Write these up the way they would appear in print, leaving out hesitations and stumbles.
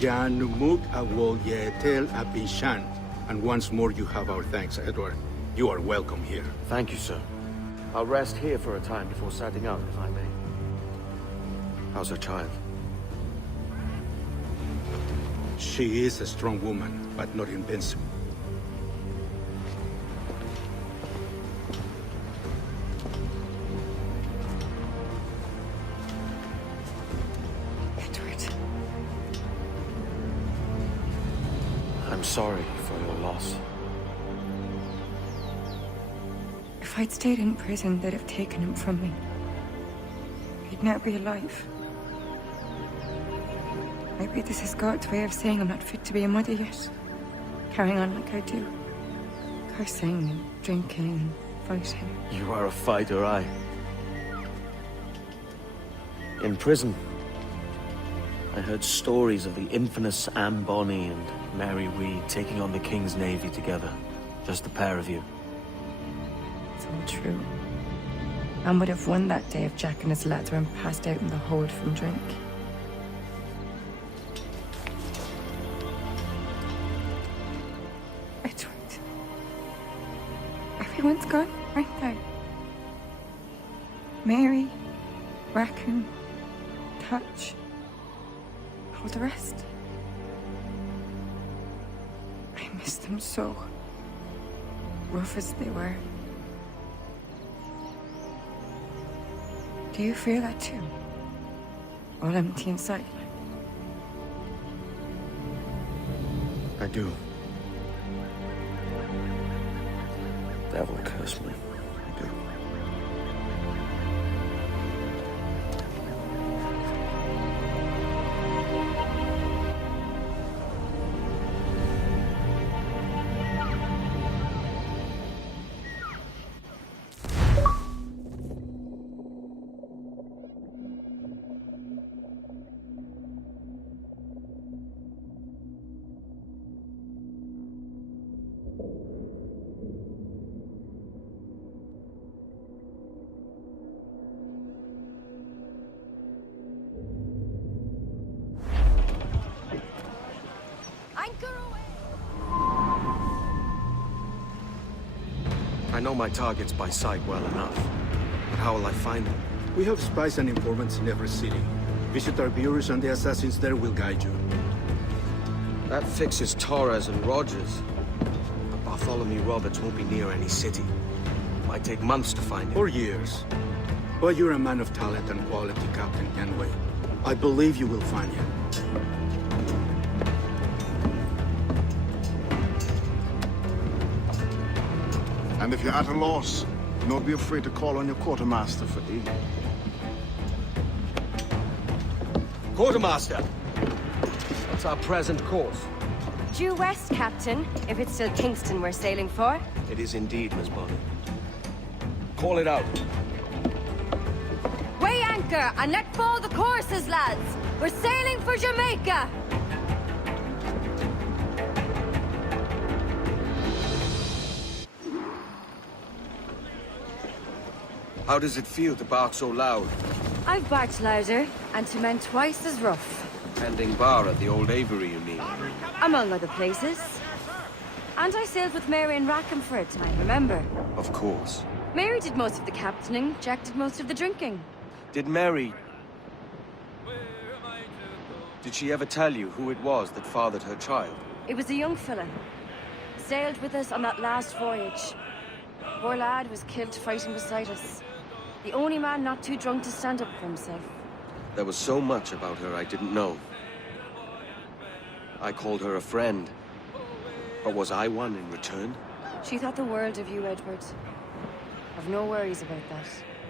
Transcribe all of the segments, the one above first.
Janumuk Awol Yetel Abishan. And once more you have our thanks, Edward. You are welcome here. Thank you, sir. I'll rest here for a time before setting out, if I may. How's her child? She is a strong woman, but not invincible. Edward. I'm sorry for your loss. If I'd stayed in prison, they'd have taken him from me. He'd never be alive. Maybe this is God's way of saying I'm not fit to be a mother yet. Carrying on like I do. Cursing and drinking and fighting. You are a fighter, aye. In prison, I heard stories of the infamous Anne Bonny and Mary Reed taking on the King's Navy together. Just the pair of you. It's all true. Anne would have won that day if Jack and his lads weren't passed out in the hold from drink. Edward. Everyone's gone, aren't they? Mary, Raccoon, Touch, all the rest. I miss them so. Rough as they were. Do you feel that too? All empty inside? I do. Devil curse me. I do. I know my targets by sight well enough, but how will I find them? We have spies and informants in every city. Visit our bureaus and the assassins there will guide you. That fixes Torres and Rogers. But Bartholomew Roberts won't be near any city. Might take months to find him. Or years. But you're a man of talent and quality, Captain Kenway. I believe you will find him. And if you're at a loss, do not be afraid to call on your quartermaster for aid. Quartermaster! What's our present course? Due west, Captain, if it's still Kingston we're sailing for. It is indeed, Miss Bonny. Call it out. Weigh anchor and let fall the courses, lads! We're sailing for Jamaica! How does it feel to bark so loud? I've barked louder, and to men twice as rough. Tending bar at the old Aviary, you mean? Among other places. And I sailed with Mary in Rackham for a time, remember? Of course. Mary did most of the captaining, Jack did most of the drinking. Did Mary... Did she ever tell you who it was that fathered her child? It was a young fella. Sailed with us on that last voyage. Poor lad was killed fighting beside us. The only man not too drunk to stand up for himself. There was so much about her I didn't know. I called her a friend. But was I one in return? She thought the world of you, Edward. I've no worries about that.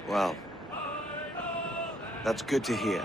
Well, that's good to hear.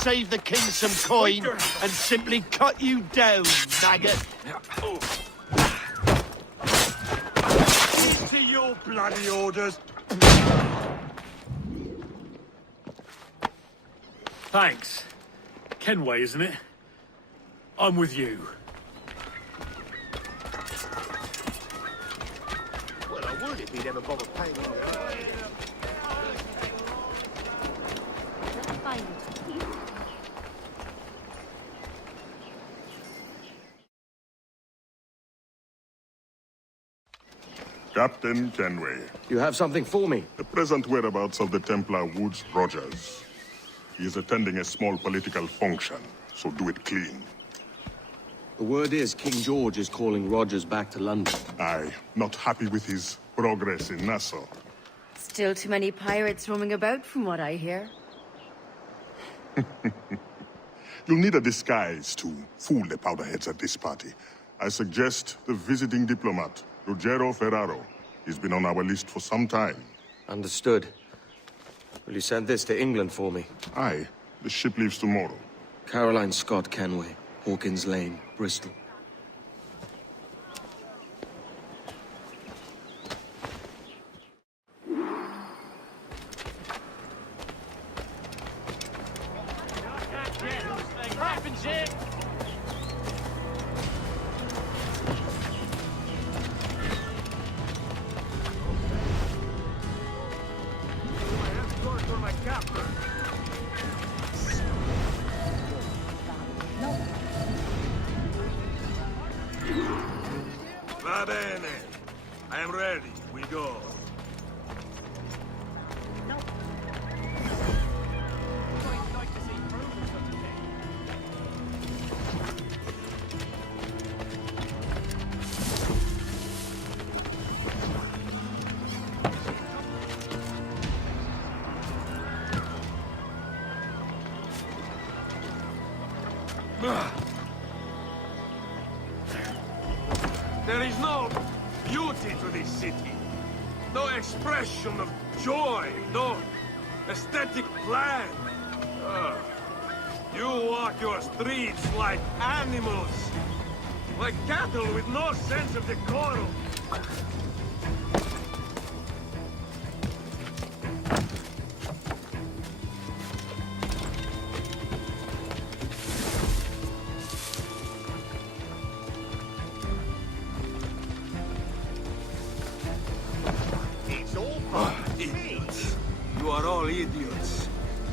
save the king some coin and simply cut you down, maggot. Heed to your bloody orders. Thanks. Kenway, isn't it? I'm with you. Well, I would if he'd ever bother paying me. Captain Kenway. You have something for me? The present whereabouts of the Templar Woods Rogers. He is attending a small political function, so do it clean. The word is King George is calling Rogers back to London. Aye, not happy with his progress in Nassau. Still too many pirates roaming about, from what I hear. You'll need a disguise to fool the powderheads at this party. I suggest the visiting diplomat, Ruggiero Ferraro. He's been on our list for some time. Understood. Will you send this to England for me? Aye, the ship leaves tomorrow. Caroline Scott Kenway, Hawkins Lane, Bristol. Va bene. I am ready. We go. There is no beauty to this city. No expression of joy. No aesthetic plan. You walk your streets like animals. Like cattle with no sense of decorum. Idiots. You are all idiots.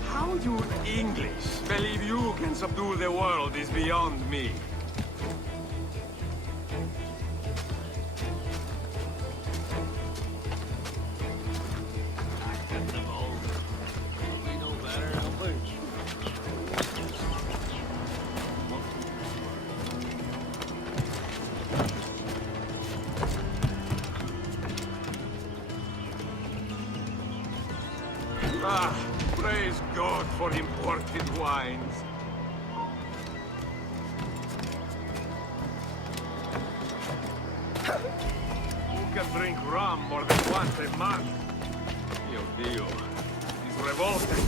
How you English believe you can subdue the world is beyond me. Ah, praise God for imported wines. Who can drink rum more than once a month? Mio Dio, it's revolting.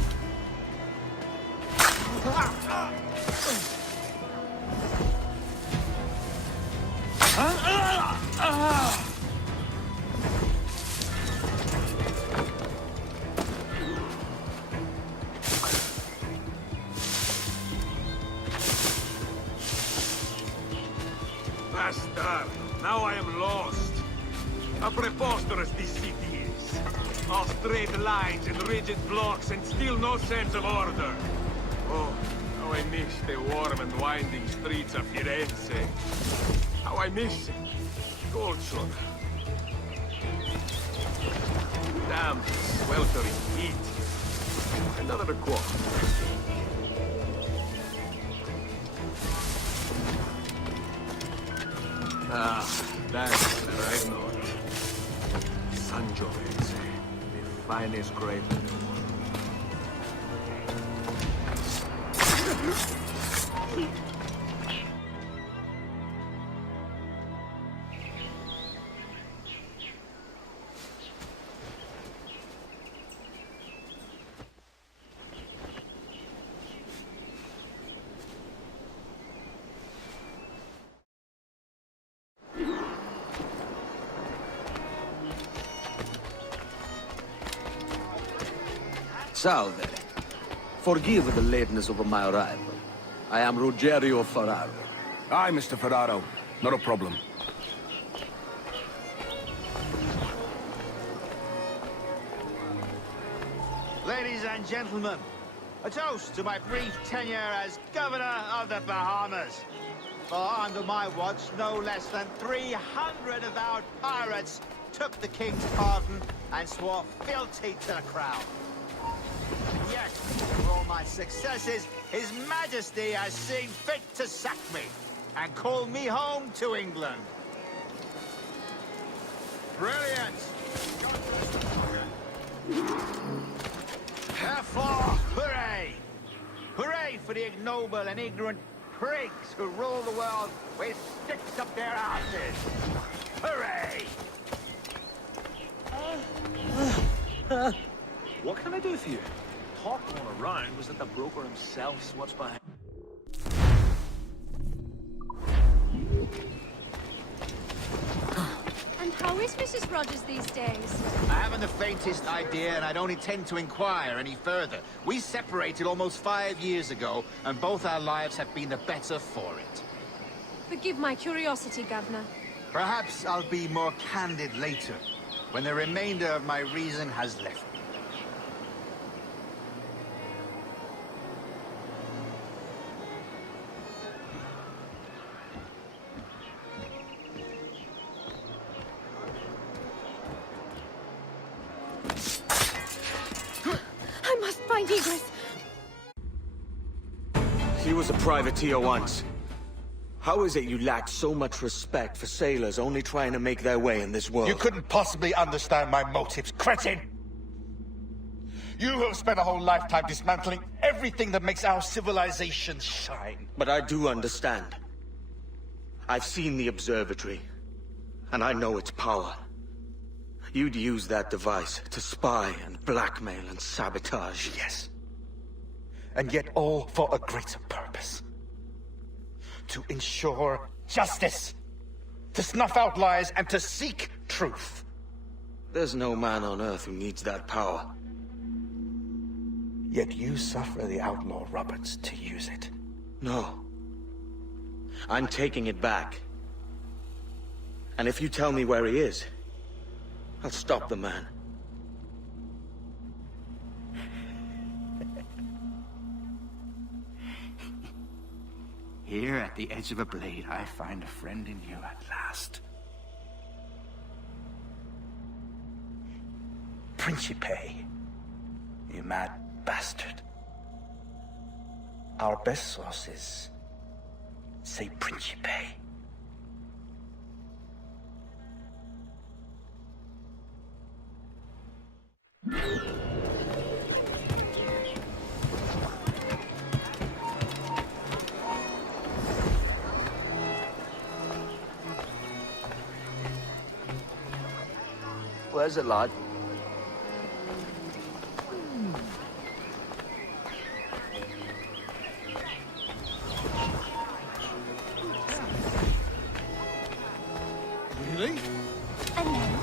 Bastard! Now I am lost. How preposterous this city is. All straight lines and rigid blocks and still no sense of order. Oh, how I miss the warm and winding streets of Firenze. How I miss culture. Damn, sweltering heat. Another quart. Ah, that's the right note. Sangiovese, the finest grape in the world. Salve. Forgive the lateness of my arrival. I am Rogerio Ferraro. Aye, Mr. Ferraro. Not a problem. Ladies and gentlemen, a toast to my brief tenure as Governor of the Bahamas. For under my watch, no less than 300 avowed pirates took the King's pardon and swore fealty to the crown. Yet, for all my successes, His Majesty has seen fit to sack me and call me home to England. Brilliant! Therefore, hooray! Hooray for the ignoble and ignorant prigs who rule the world with sticks up their asses! Hooray! What can I do for you? Talk going around was that the broker himself's what's behind. And how is Mrs. Rogers these days? I haven't the faintest idea, and I don't intend to inquire any further. We separated almost 5 years ago, and both our lives have been the better for it. Forgive my curiosity, Governor. Perhaps I'll be more candid later, when the remainder of my reason has left me. I must find egress. He was a privateer once. How is it you lack so much respect for sailors only trying to make their way in this world? You couldn't possibly understand my motives, cretin! You have spent a whole lifetime dismantling everything that makes our civilization shine. But I do understand. I've seen the observatory, and I know its power. You'd use that device to spy and blackmail and sabotage. Yes. And yet all for a greater purpose. To ensure justice. To snuff out lies and to seek truth. There's no man on Earth who needs that power. Yet you suffer the outlaw Roberts to use it. No. I'm taking it back. And if you tell me where he is, I'll stop the man. Here at the edge of a blade, I find a friend in you at last. Principe, you mad bastard. Our best sources say Principe. Where's it, lad? Really? And then?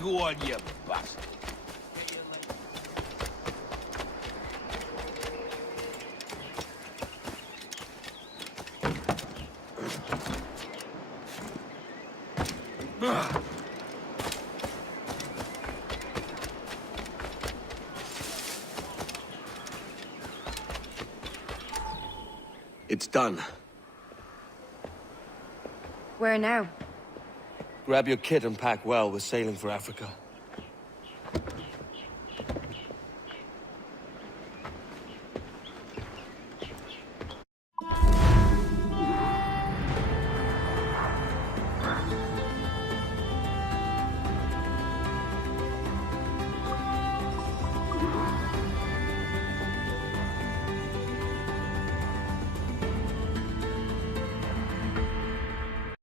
Go on, you bastard. It's done. Where now? Grab your kit and pack well. We're sailing for Africa.